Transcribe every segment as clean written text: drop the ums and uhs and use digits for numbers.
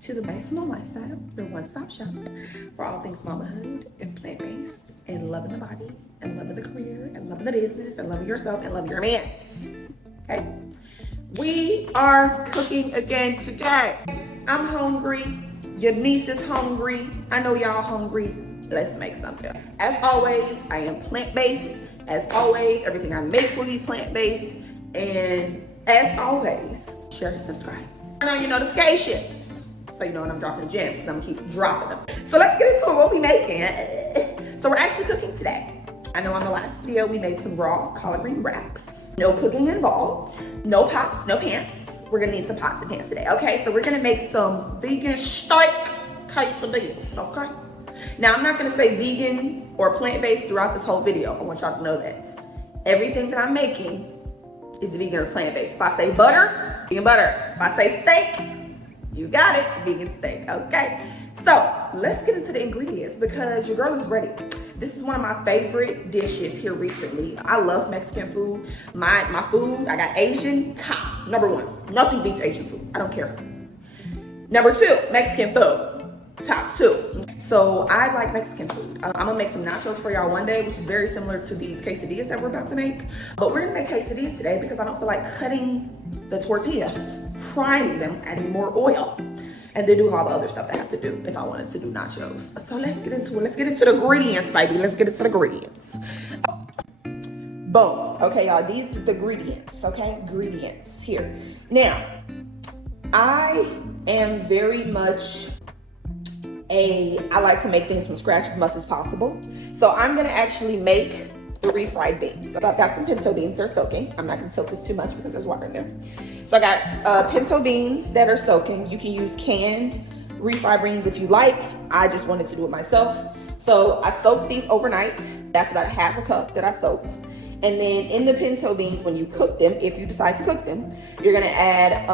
to the Nice Mom Lifestyle, your one-stop shop for all things mamahood and plant-based and loving the body and loving the career and loving the business and loving yourself and loving your man. Okay? We are cooking again today. I'm hungry. Your niece is hungry. I know y'all hungry. Let's make something. As always, I am plant-based. As always, everything I make will be plant-based. And as always, share and subscribe. Turn on your notifications so you know when I'm dropping gems, because I'm gonna keep dropping them. So let's get into what we making. So we're actually cooking today. I know on the last video we made some raw collard green wraps. No cooking involved. No pots, no pans. We're gonna need some pots and pans today, okay? So we're gonna make some vegan steak quesadillas, okay? Now I'm not gonna say vegan or plant-based throughout this whole video. I want y'all to know that. Everything that I'm making is vegan or plant-based. If I say butter, vegan butter. If I say steak, you got it, vegan steak, okay? So let's get into the ingredients because your girl is ready. This is one of my favorite dishes here recently. I love Mexican food. My food, I got Asian, top, number one. Nothing beats Asian food, I don't care. Number two, Mexican food, top two. So I like Mexican food. I'm gonna make some nachos for y'all one day, which is very similar to these quesadillas that we're about to make. But we're gonna make quesadillas today because I don't feel like cutting the tortillas, frying them, adding more oil, and then doing all the other stuff that I have to do if I wanted to do nachos. So let's get into it. Let's get into the ingredients, baby. Let's get into the ingredients. Boom. Okay, y'all, these are the ingredients, okay? Ingredients here. Now, I am very much I like to make things from scratch as much as possible. So I'm gonna actually make the refried beans. So I've got some pinto beans, they're soaking. I'm not gonna tilt this too much because there's water in there. So I got pinto beans that are soaking. You can use canned refried beans if you like. I just wanted to do it myself. So I soaked these overnight. That's about half a cup that I soaked. And then in the pinto beans, when you cook them, if you decide to cook them, you're gonna add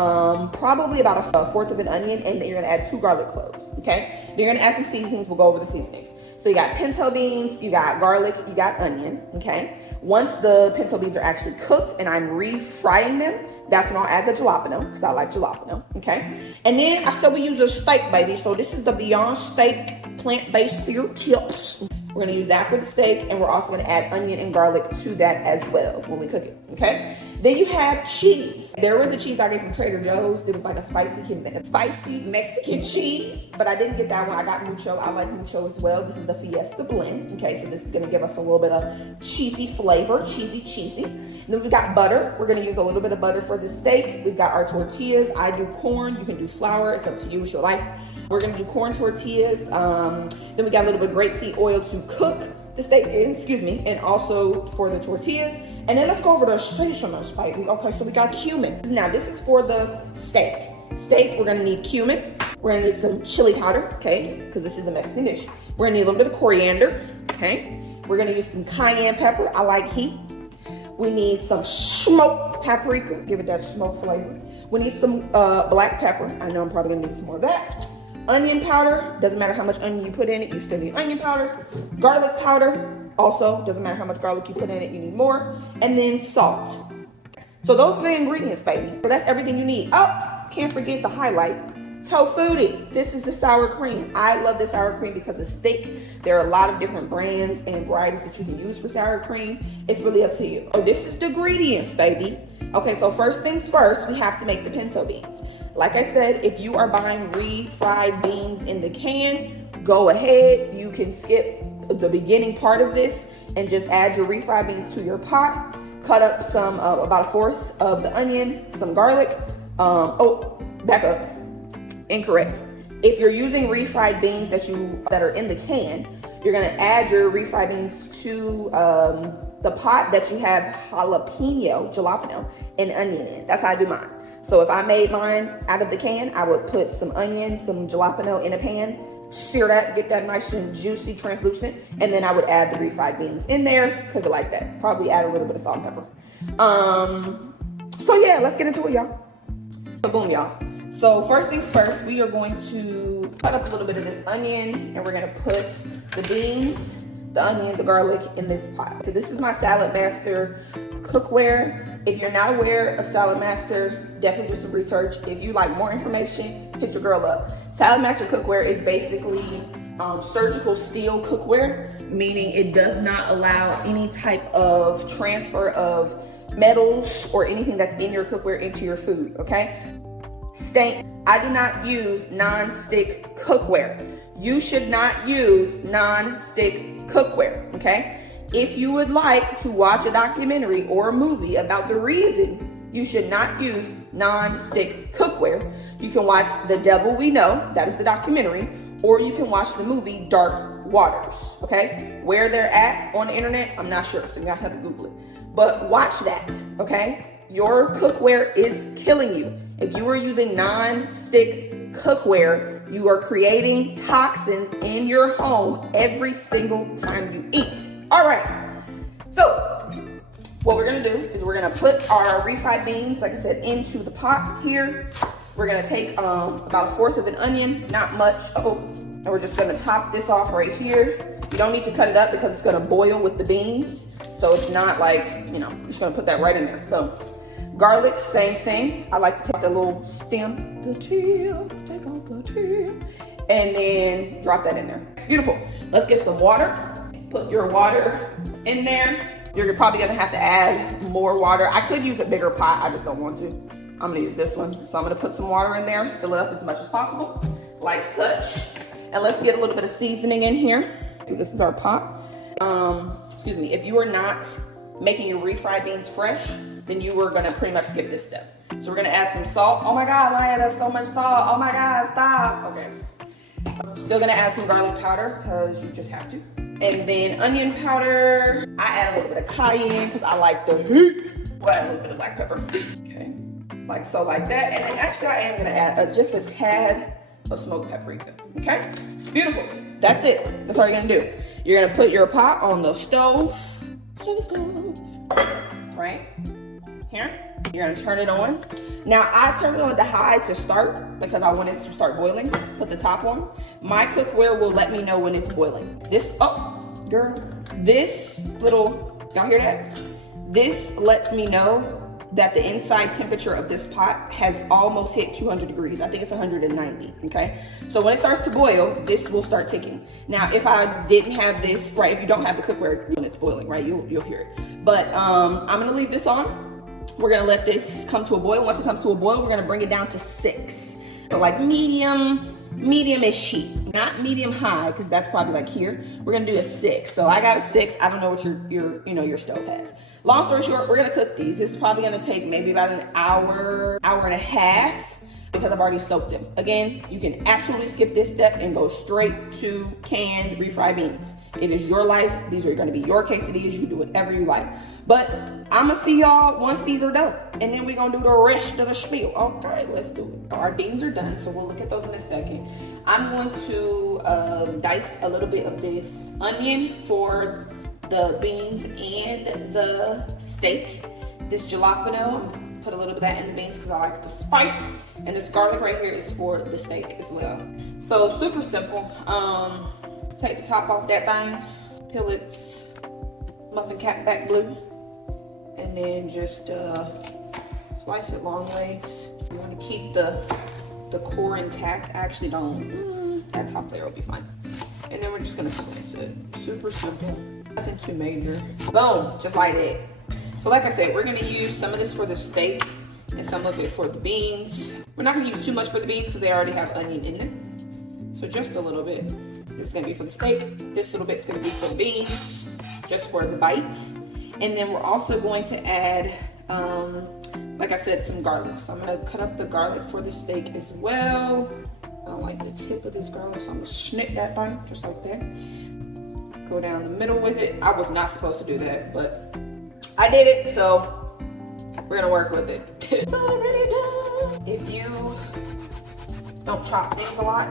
probably about a fourth of an onion, and then you're gonna add 2 garlic cloves, okay? Then you're gonna add some seasonings. We'll go over the seasonings. So you got pinto beans, you got garlic, you got onion, okay? Once the pinto beans are actually cooked and I'm refrying them, that's when I'll add the jalapeno, because I like jalapeno, okay? And then I said we use a steak, baby. So this is the Beyond Steak plant-based cereal tips. We're gonna use that for the steak, and we're also gonna add onion and garlic to that as well when we cook it, okay? Then you have cheese. There was a cheese I got from Trader Joe's. It was like a spicy Mexican cheese, but I didn't get that one. I got mucho. I like mucho as well. This is the Fiesta blend, okay? So this is gonna give us a little bit of cheesy flavor, cheesy. Then we've got butter. We're gonna use a little bit of butter for the steak. We've got our tortillas. I do corn. You can do flour. It's up to you. It's your life. We're gonna do corn tortillas. Then we got a little bit of grapeseed oil to cook the steak in, and also for the tortillas. And then let's go over the seasonings, baby. Okay, so we got cumin. Now this is for the steak. We're gonna need cumin. We're gonna need some chili powder, okay, because this is a Mexican dish. We're gonna need a little bit of coriander, okay. We're gonna use some cayenne pepper. I like heat. We need some smoked paprika. Give it that smoked flavor. We need some black pepper. I know I'm probably gonna need some more of that. Onion powder, doesn't matter how much onion you put in it, you still need onion powder. Garlic powder, also, doesn't matter how much garlic you put in it, you need more. And then salt. So those are the ingredients, baby. So that's everything you need. Oh, can't forget the highlight, tofutti. This is the sour cream. I love the sour cream because it's thick. There are a lot of different brands and varieties that you can use for sour cream. It's really up to you. Oh, this is the ingredients, baby. Okay, so first things first, we have to make the pinto beans. Like I said, if you are buying refried beans in the can, go ahead. You can skip the beginning part of this and just add your refried beans to your pot. Cut up some, about a fourth of the onion, some garlic. Back up. Incorrect. If you're using refried beans that are in the can, you're gonna add your refried beans to the pot that you have jalapeno, and onion in. That's how I do mine. So if I made mine out of the can, I would put some onion, some jalapeno in a pan, sear that, get that nice and juicy, translucent, and then I would add the refried beans in there, cook it like that. Probably add a little bit of salt and pepper. So yeah, let's get into it, y'all. So boom, y'all. So first things first, we are going to cut up a little bit of this onion, and we're gonna put the beans, the onion, the garlic in this pot. So this is my Salad Master cookware. If you're not aware of Salad Master, definitely do some research. If you like more information, hit your girl up. Salad Master cookware is basically surgical steel cookware, meaning it does not allow any type of transfer of metals or anything that's in your cookware into your food, okay? I do not use non-stick cookware. You should not use non-stick cookware, okay? If you would like to watch a documentary or a movie about the reason you should not use non-stick cookware, you can watch The Devil We Know, that is the documentary, or you can watch the movie Dark Waters, okay? Where they're at on the internet, I'm not sure, so you gotta have to Google it. But watch that, okay? Your cookware is killing you. If you are using non-stick cookware, you are creating toxins in your home every single time you eat. All right, so what we're gonna do is we're gonna put our refried beans, like I said, into the pot here. We're gonna take about 1/4 of an onion, not much. And we're just gonna top this off right here. You don't need to cut it up because it's gonna boil with the beans. So it's not like, you know, I'm just gonna put that right in there, boom. Garlic, same thing. I like to take the little stem, the tip, take off the tip, and then drop that in there. Beautiful. Let's get some water. Put your water in there. You're probably gonna have to add more water. I could use a bigger pot, I just don't want to. I'm gonna use this one. So I'm gonna put some water in there, fill it up as much as possible, like such. And let's get a little bit of seasoning in here. So this is our pot. Excuse me, if you are not making your refried beans fresh, then you are gonna pretty much skip this step. So we're gonna add some salt. Oh my God, Maya, that's so much salt. Oh my God, stop. Okay. I'm still gonna add some garlic powder because you just have to. And then onion powder. I add a little bit of cayenne because I like the heat. We'll add a little bit of black pepper. Okay, like so, like that. And then actually I am gonna add just a tad of smoked paprika. Okay, beautiful. That's it. That's all you're gonna do. You're gonna put your pot on the stove. Right here. You're gonna turn it on. Now I turned it on to high to start because I wanted to start boiling. Put the top on. My cookware will let me know when it's boiling. This, oh, girl, this little, y'all hear that? This lets me know that the inside temperature of this pot has almost hit 200 degrees. I think it's 190, okay? So when it starts to boil, this will start ticking. Now, if I didn't have this, right, if you don't have the cookware when it's boiling, right, you'll hear it. But I'm gonna leave this on. We're gonna let this come to a boil. Once it comes to a boil, we're gonna bring it down to 6. So like medium-ish heat, not medium high, because that's probably like here. We're gonna do a 6. So I got a 6. I don't know what your stove has. Long story short, we're gonna cook these. This is probably gonna take maybe about an hour, hour and a half, because I've already soaked them. Again, you can absolutely skip this step and go straight to canned refried beans. It is your life. These are gonna be your quesadillas. You can do whatever you like. But I'm gonna see y'all once these are done. And then we're gonna do the rest of the spiel. Okay, let's do it. Our beans are done, so we'll look at those in a second. I'm going to dice a little bit of this onion for the beans and the steak. This jalapeno, put a little bit of that in the beans because I like the spice. And this garlic right here is for the steak as well. So super simple. Take the top off that thing, peel its muffin cap back blue, and then just slice it long ways. You want to keep the core intact. I actually don't. That top layer will be fine. And then we're just gonna slice it. Super simple. Nothing too major. Boom, just like that. So like I said, we're gonna use some of this for the steak and some of it for the beans. We're not gonna use too much for the beans because they already have onion in them. So just a little bit. This is gonna be for the steak. This little bit's gonna be for the beans, just for the bite. And then we're also going to add, like I said, some garlic. So I'm gonna cut up the garlic for the steak as well. I don't like the tip of this garlic, so I'm gonna snip that thing just like that. Go down the middle with it. I was not supposed to do that, but I did it, so we're gonna work with it. It's already done. If you don't chop things a lot,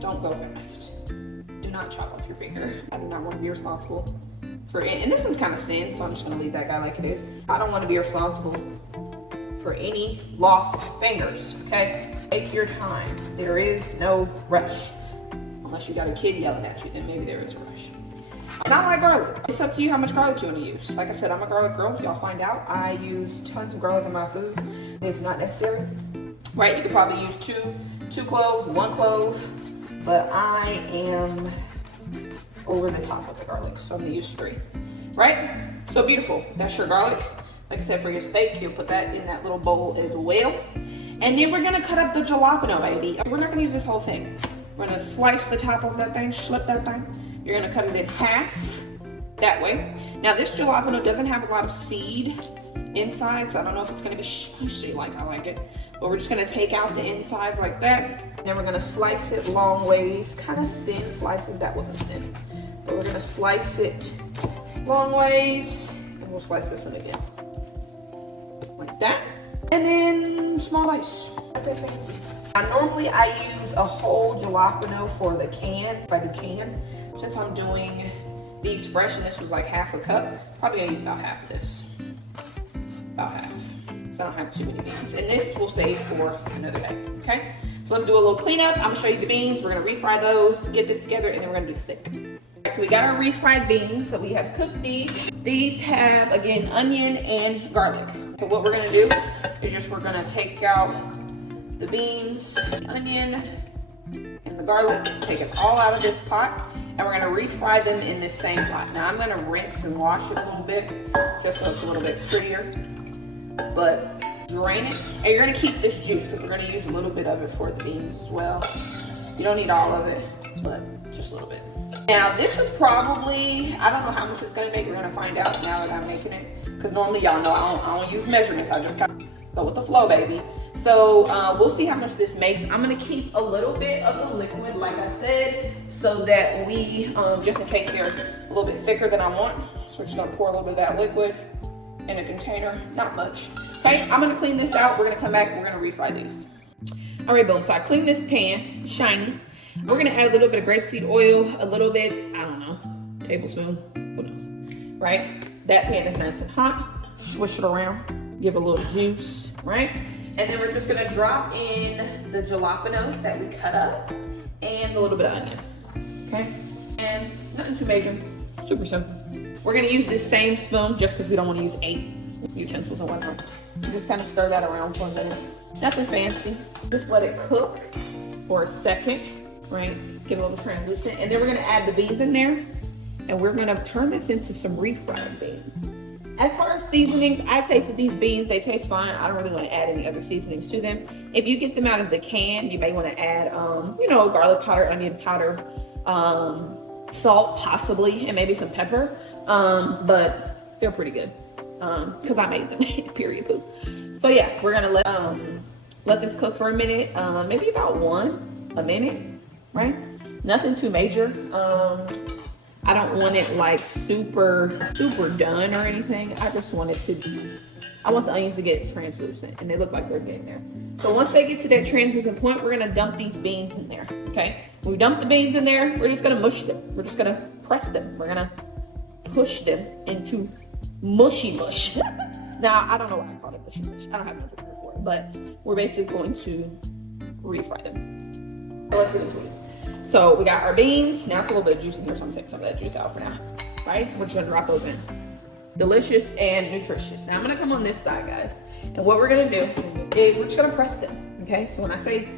don't go fast. Do not chop off your finger. I do not want to be responsible for it. And this one's kind of thin, so I'm just gonna leave that guy like it is. I don't want to be responsible for any lost fingers, okay? Take your time. There is no rush. Unless you got a kid yelling at you, then maybe there is a rush. Not like garlic. It's up to you how much garlic you want to use. Like I said, I'm a garlic girl. Y'all find out. I use tons of garlic in my food. It's not necessary. Right? You could probably use two cloves, 1 clove. But I am over the top with the garlic, so I'm gonna use 3. Right? So beautiful. That's your garlic. Like I said, for your steak, you'll put that in that little bowl as well. And then we're gonna cut up the jalapeno, baby. We're not gonna use this whole thing. We're gonna slice the top of that thing, slip that thing. You're gonna cut it in half, that way. Now this jalapeno doesn't have a lot of seed inside, so I don't know if it's gonna be spicy like I like it. But we're just gonna take out the insides like that. Then we're gonna slice it long ways, kind of thin slices. That wasn't thin. But we're gonna slice it long ways, and we'll slice this one again. Like that. And then small dice. Not that fancy. Now normally I use a whole jalapeno for the can, if I do can. Since I'm doing these fresh and this was like half a cup, probably gonna use about half of this. About half. So I don't have too many beans. And this we'll save for another day, okay? So let's do a little cleanup. I'm gonna show you the beans. We're gonna refry those, get this together, and then we're gonna do the steak. So we got our refried beans. So we have cooked these. These have, again, onion and garlic. So what we're gonna do is just we're gonna take out the beans, onion, and the garlic, take it all out of this pot, and we're gonna refry them in this same pot. Now I'm gonna rinse and wash it a little bit, just so it's a little bit prettier, but drain it. And you're gonna keep this juice, because we're gonna use a little bit of it for the beans as well. You don't need all of it, but just a little bit. Now this is probably, I don't know how much it's gonna make, we're gonna find out now that I'm making it. Because normally y'all know I don't use measurements, I just kind of go with the flow, baby. So we'll see how much this makes. I'm gonna keep a little bit of the liquid, like I said, so that we, just in case they're a little bit thicker than I want. So we're just gonna pour a little bit of that liquid in a container, not much. Okay, I'm gonna clean this out. We're gonna come back, we're gonna refry these. All right, boom, so I cleaned this pan, shiny. We're gonna add a little bit of grapeseed oil, a little bit, I don't know, tablespoon, who knows, right? That pan is nice and hot. Swish it around, give it a little juice, right? And then we're just gonna drop in the jalapenos that we cut up and a little bit of onion, okay? And nothing too major, super simple. We're gonna use this same spoon just because we don't wanna use 8 utensils in one time. Just kind of stir that around for a minute. Nothing fancy, just let it cook for a second, right? Get a little translucent. And then we're gonna add the beans in there and we're gonna turn this into some refried beans. As far as seasonings, I tasted these beans, they taste fine. I don't really want to add any other seasonings to them. If you get them out of the can, you may want to add, you know, garlic powder, onion powder, salt possibly, and maybe some pepper. But they're pretty good because I made them, period, poop. So yeah, we're gonna let this cook for a minute, maybe about a minute, right? Nothing too major. I don't want it like super done or anything. I just want it to, I want the onions to get translucent and they look like they're getting there. So once they get to that translucent point, we're gonna dump these beans in there, okay? When we dump the beans in there, we're just gonna mush them. We're just gonna press them. We're gonna push them into mushy mush. Now, I don't know why I called it mushy mush. I don't have no picture for it, but we're basically going to refry them. So let's get into it. So we got our beans. Now it's a little bit of juice in there, so I'm gonna take some of that juice out for now. Right? We're just gonna drop those in. Delicious and nutritious. Now I'm gonna come on this side, guys. And what we're gonna do is we're just gonna press them. Okay? So when I say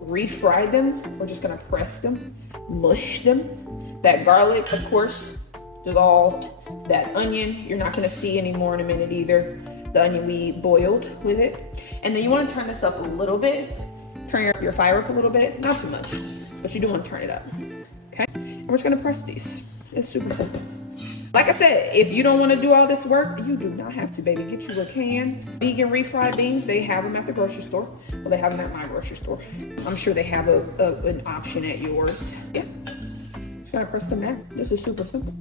refry them, we're just gonna press them, mush them. That garlic, of course, dissolved. That onion, you're not gonna see anymore in a minute either. The onion we boiled with it. And then you wanna turn this up a little bit. Turn your fire up a little bit, not too much, but you do want to turn it up, okay? And we're just gonna press these. It's super simple. Like I said, if you don't want to do all this work, you do not have to, baby. Get you a can. Vegan refried beans, they have them at the grocery store. Well, they have them at my grocery store. I'm sure they have an option at yours. Yeah, just gotta press them down. This is super simple.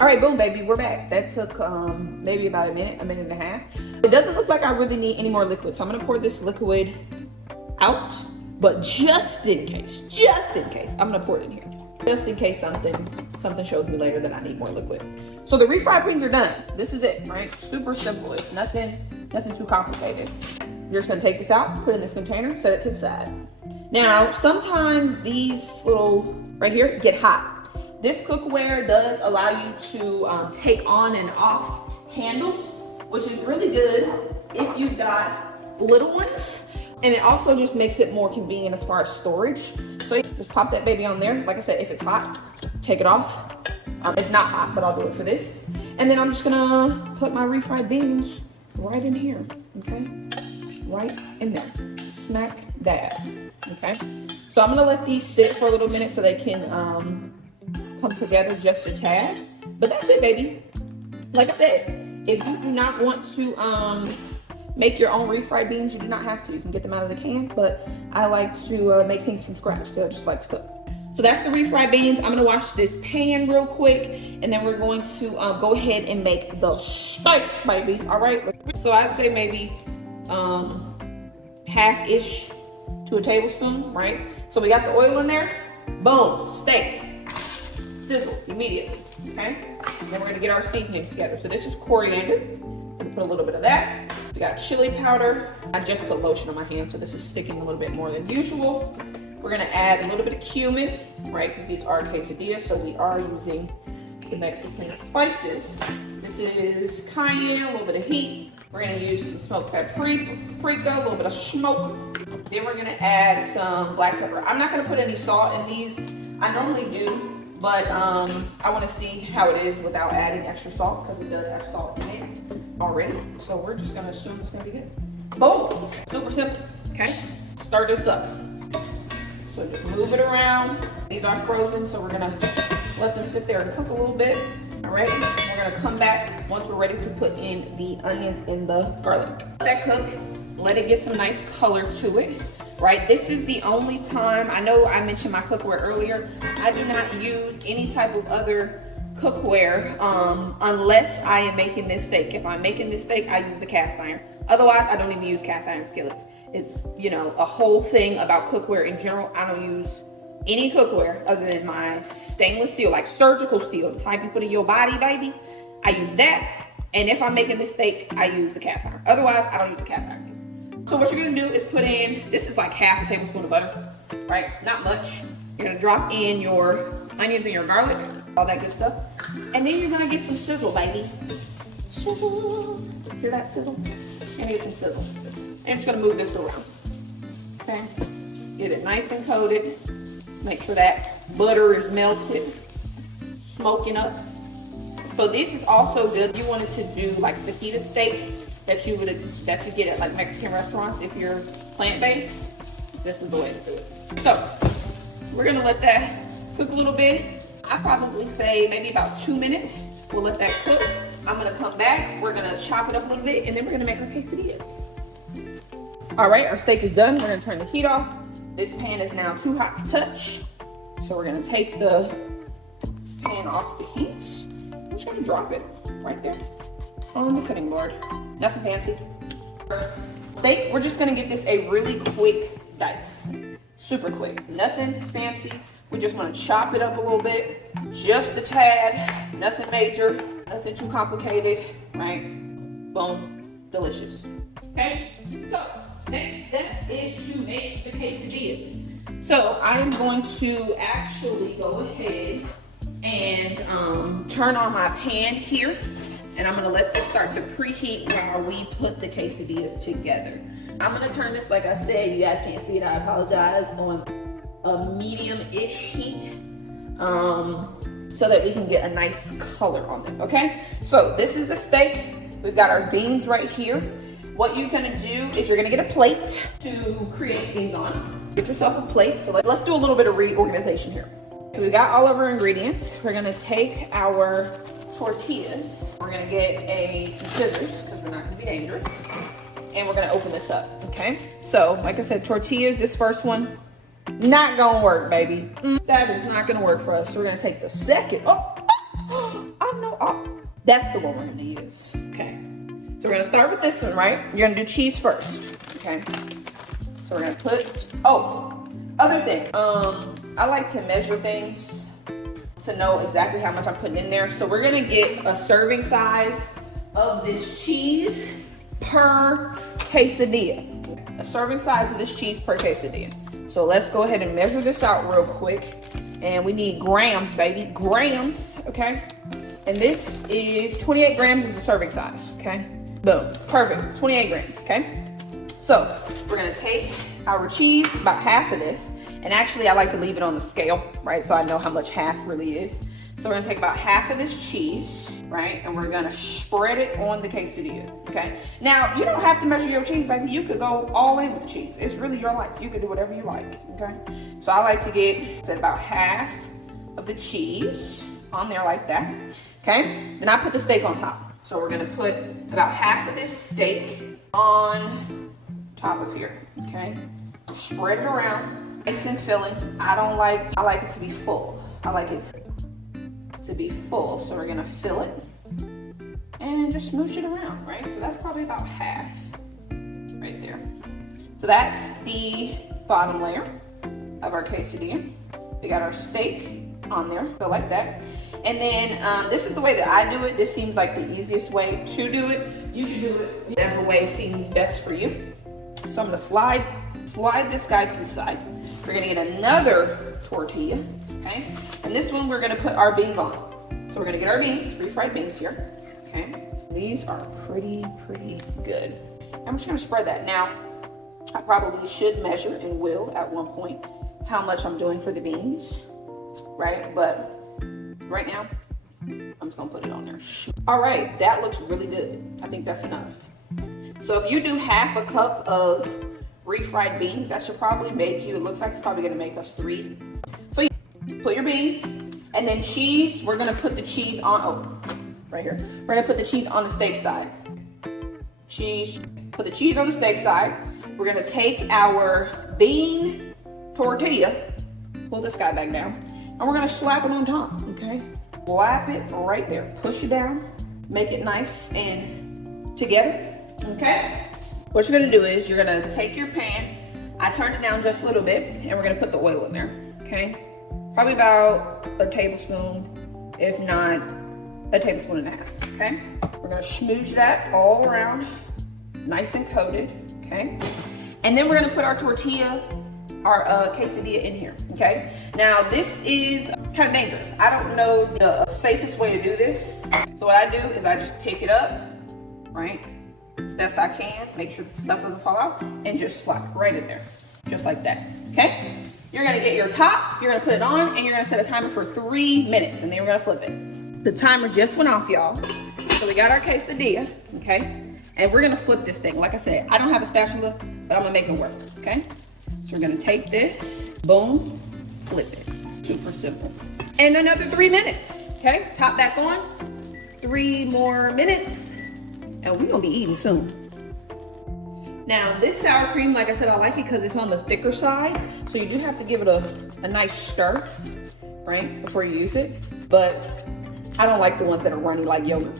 All right, boom, baby, we're back. That took maybe about a minute and a half. It doesn't look like I really need any more liquid, so I'm gonna pour this liquid out, but just in case, I'm gonna pour it in here. Just in case something shows me later that I need more liquid. So the refried beans are done. This is it, right? Super simple. It's nothing too complicated. You're just gonna take this out, put it in this container, set it to the side. Now, sometimes these little, right here, get hot. This cookware does allow you to take on and off handles, which is really good if you've got little ones. And it also just makes it more convenient as far as storage. So you just pop that baby on there. Like I said, if it's hot, take it off. It's not hot, but I'll do it for this. And then I'm just gonna put my refried beans right in here, okay? Right in there, smack dab, okay? So I'm gonna let these sit for a little minute so they can come together just a tad. But that's it, baby. Like I said, if you do not want to make your own refried beans, you do not have to. You can get them out of the can, but I like to make things from scratch because I just like to cook. So that's the refried beans. I'm gonna wash this pan real quick, and then we're going to go ahead and make the steak, baby, all right? So I'd say maybe half-ish to a tablespoon, right? So we got the oil in there, boom, steak, sizzle immediately, okay? And then we're gonna get our seasonings together. So this is coriander, we're gonna put a little bit of that. We got chili powder. I just put lotion on my hand, so this is sticking a little bit more than usual. We're gonna add a little bit of cumin, right? Because these are quesadillas, so we are using the Mexican spices. This is cayenne, a little bit of heat. We're gonna use some smoked paprika, a little bit of smoke. Then we're gonna add some black pepper. I'm not gonna put any salt in these. I normally do, but I wanna see how it is without adding extra salt because it does have salt in it already. So we're just gonna assume it's gonna be good. Boom, super simple, okay? Start this up. So just move it around. These are frozen, so we're gonna let them sit there and cook a little bit. All right, we're gonna come back once we're ready to put in the onions and the garlic. Let that cook, let it get some nice color to it, right? This is the only time, I know I mentioned my cookware earlier, I do not use any type of other cookware unless I am making this steak. If I'm making this steak, I use the cast iron. Otherwise, I don't even use cast iron skillets. It's, you know, a whole thing about cookware in general. I don't use any cookware other than my stainless steel, like surgical steel, the type you put in your body, baby. I use that. And if I'm making this steak, I use the cast iron. Otherwise, I don't use the cast iron. So what you're gonna do is put in, this is like half a tablespoon of butter, right? Not much. You're gonna drop in your onions and your garlic, all that good stuff. And then you're gonna get some sizzle, baby. Sizzle. Hear that sizzle? And get some sizzle. And just gonna move this around, okay? Get it nice and coated. Make sure that butter is melted, smoking up. So this is also good. You wanted to do like fajita steak that you get at like Mexican restaurants if you're plant-based. This is the way to do it. So we're gonna let that cook a little bit. I probably say maybe about 2 minutes. We'll let that cook. I'm gonna come back. We're gonna chop it up a little bit, and then we're gonna make our quesadillas. All right, our steak is done. We're gonna turn the heat off. This pan is now too hot to touch. So we're gonna take the pan off the heat. I'm just gonna drop it right there on the cutting board. Nothing fancy. Steak, we're just gonna give this a really quick dice. Super quick, nothing fancy. We just wanna chop it up a little bit, just a tad, nothing major, nothing too complicated, right? Boom, delicious. Okay, so next step is to make the quesadillas. So I'm going to actually go ahead and turn on my pan here, and I'm gonna let this start to preheat while we put the quesadillas together. I'm gonna turn this, like I said, you guys can't see it, I apologize, on a medium-ish heat so that we can get a nice color on them, okay? So this is the steak. We've got our beans right here. What you're gonna do is you're gonna get a plate to create these on. Get yourself a plate. So let's do a little bit of reorganization here. So we got all of our ingredients. We're gonna take our tortillas. We're gonna get some scissors because we're not gonna be dangerous. And we're gonna open this up, okay? So like I said, tortillas, this first one, not gonna work, baby. That is not gonna work for us. So we're gonna take the second. I know. That's the one we're gonna use, okay? So we're gonna start with this one, right? You're gonna do cheese first, okay? So we're gonna put, other thing. I like to measure things to know exactly how much I'm putting in there. So we're gonna get a serving size of this cheese per quesadilla. A serving size of this cheese per quesadilla. So let's go ahead and measure this out real quick And we need grams, baby, grams, okay? And this is 28 grams is the serving size, okay? Boom, perfect, 28 grams, okay? So we're gonna take our cheese, about half of this, and actually I like to leave it on the scale, right? So I know how much half really is. So we're gonna take about half of this cheese, right? And we're gonna spread it on the quesadilla, okay? Now, you don't have to measure your cheese, baby. You could go all in with the cheese. It's really your life. You could do whatever you like, okay? So I like to get about half of the cheese on there like that, okay? Then I put the steak on top. So we're gonna put about half of this steak on top of here, okay? Spread it around, nice and filling. I like it to be full. I like it to be full. So we're gonna fill it and just smoosh it around, right? So that's probably about half right there. So that's the bottom layer of our quesadilla. We got our steak on there, so like that. And then this is the way that I do it. This seems like the easiest way to do it. You can do it whatever way seems best for you. So I'm gonna slide this guy to the side. We're gonna get another tortilla, okay? And this one we're gonna put our beans on. So we're gonna get our beans, refried beans here, okay? These are pretty good. I'm just gonna spread that. Now, I probably should measure and will at one point how much I'm doing for the beans, right? But right now, I'm just gonna put it on there. All right, that looks really good. I think that's enough. So if you do half a cup of refried beans, that should probably make you, it looks like it's probably gonna make us 3. So you put your beans, and then cheese, we're gonna put the cheese on, right here. We're gonna put the cheese on the steak side. Cheese, put the cheese on the steak side. We're gonna take our bean tortilla, pull this guy back down, and we're gonna slap it on top, okay? Slap it right there, push it down, make it nice and together, okay? What you're gonna do is you're gonna take your pan, I turned it down just a little bit, and we're gonna put the oil in there, okay? Probably about a tablespoon, if not a tablespoon and a half, okay? We're gonna smoosh that all around, nice and coated, okay? And then we're gonna put our tortilla, our quesadilla in here, okay? Now this is kind of dangerous. I don't know the safest way to do this. So what I do is I just pick it up, right? As best I can, make sure the stuff doesn't fall out, and just slap it right in there, just like that, okay? You're gonna get your top, you're gonna put it on, and you're gonna set a timer for 3 minutes, and then we're gonna flip it. The timer just went off, y'all. So we got our quesadilla, okay? And we're gonna flip this thing. Like I said, I don't have a spatula, but I'm gonna make it work, okay? So we're gonna take this, boom, flip it. Super simple. And another 3 minutes, okay? Top back on, 3 more minutes, and we're gonna be eating soon. Now this sour cream, like I said, I like it because it's on the thicker side. So you do have to give it a nice stir, right, before you use it. But I don't like the ones that are runny like yogurt.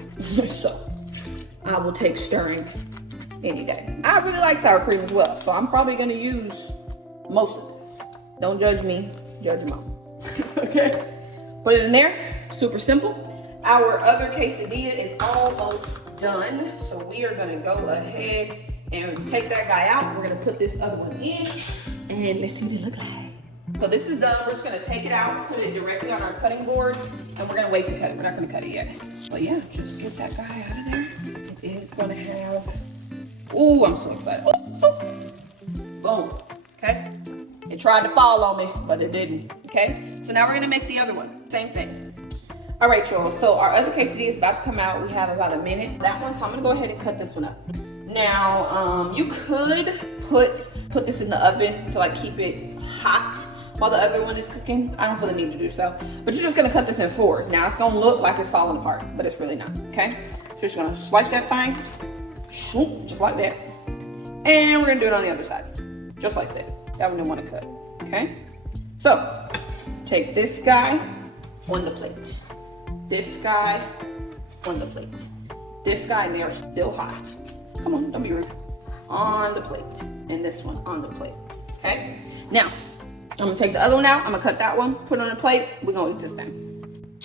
So I will take stirring any day. I really like sour cream as well. So I'm probably gonna use most of this. Don't judge me, judge your mom. Okay, put it in there, super simple. Our other quesadilla is almost done. So we are gonna go ahead and take that guy out. We're gonna put this other one in, and let's see what it looks like. So this is done. We're just gonna take it out, put it directly on our cutting board, and we're gonna wait to cut it. We're not gonna cut it yet. But yeah, just get that guy out of there. It is gonna have, ooh, I'm so excited. Boom, okay? It tried to fall on me, but it didn't, okay? So now we're gonna make the other one, same thing. All right, y'all, so our other quesadilla is about to come out. We have about a minute. That one, so I'm gonna go ahead and cut this one up. Now, you could put this in the oven to like keep it hot while the other one is cooking. I don't feel the need to do so, but you're just gonna cut this in 4s. Now it's gonna look like it's falling apart, but it's really not, okay? So you're just gonna slice that thing, shoop, just like that. And we're gonna do it on the other side, just like that. That one didn't wanna cut, okay? So, take this guy on the plate. This guy on the plate. This guy, and they are still hot. Come on, don't be rude. On the plate. And this one on the plate, okay? Now, I'm gonna take the other one out. I'm gonna cut that one, put it on the plate. We're gonna eat this thing.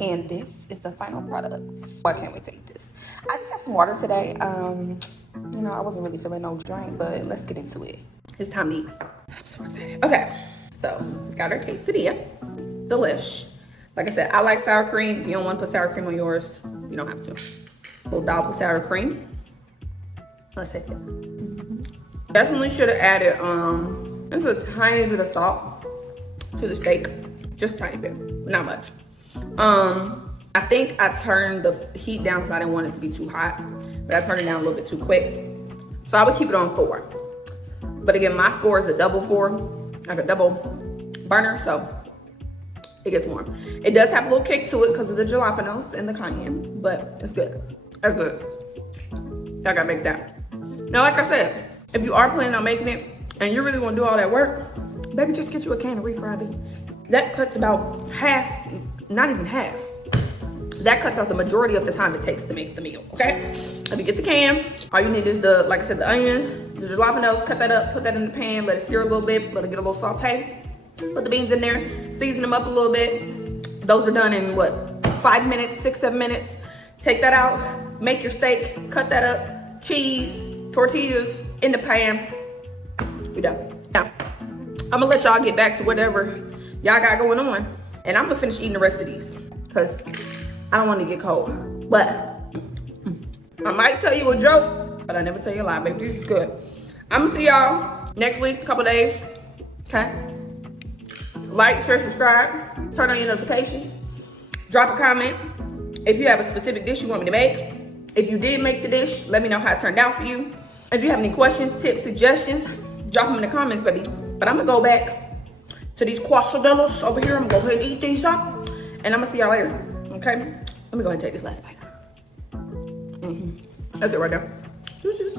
And this is the final product. Oh, I can't wait to eat this. I just have some water today. You know, I wasn't really feeling no drink, but let's get into it. It's time to eat. I'm so excited. Okay, So got our quesadilla. Delish. Like I said, I like sour cream. If you don't want to put sour cream on yours, you don't have to. A little dollop of sour cream. Let's taste it. Definitely should have added just a tiny bit of salt to the steak. Just a tiny bit, not much. I think I turned the heat down because I didn't want it to be too hot, but I turned it down a little bit too quick. So I would keep it on 4. But again, my 4 is a double 4, like a double burner, so it gets warm. It does have a little kick to it because of the jalapenos and the cayenne, but it's good. It's good. I gotta make that. Now, like I said, if you are planning on making it and you're really gonna do all that work, baby, just get you a can of refried beans. That cuts about half, not even half. That cuts out the majority of the time it takes to make the meal, okay? If you get the can, all you need is like I said, the onions, the jalapenos, cut that up, put that in the pan, let it sear a little bit, let it get a little saute. Put the beans in there, season them up a little bit. Those are done in what, 5 minutes, 6, 7 minutes. Take that out, make your steak, cut that up, cheese, tortillas in the pan. We done. Now, I'm gonna let y'all get back to whatever y'all got going on. And I'm gonna finish eating the rest of these because I don't want to get cold. But I might tell you a joke, but I never tell you a lie, baby. This is good. I'm gonna see y'all next week, couple days. Okay? Like, share, subscribe, turn on your notifications, drop a comment if you have a specific dish you want me to make. If you did make the dish, let me know how it turned out for you. If you have any questions, tips, suggestions, drop them in the comments, baby. But I'm gonna go back to these quesadillas over here. I'm gonna go ahead and eat these up, and I'm gonna see y'all later, okay? Let me go ahead and take this last bite. That's it right there. Deuces.